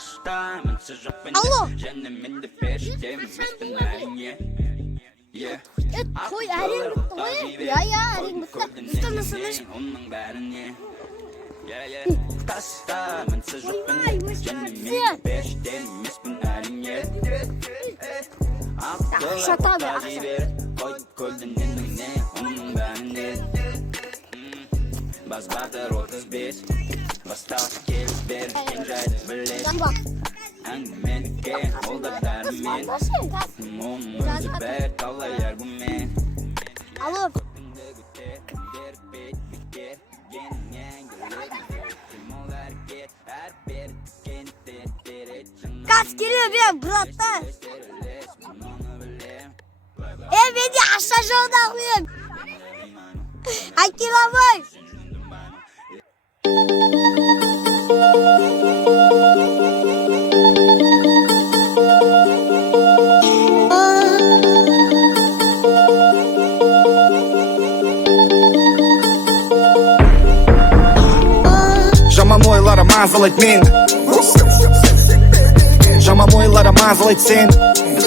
Алло. Қой әрең бітті ғой. Я, әрең бітті. Ұстанасыңыз. Ойбай, ақша табы, ақша. Bazbatır 35 Бастаушы келіп бер кем жайды білес Әңгіменіке ол да бәрі мен Мұң өзі бәр талай аргумен Алло. Газ келе бер, братта. Менде ақша жоқ мен. Әкеламай. Жаман ойлары мазалайды мені Жаман ойлары мазалайды сені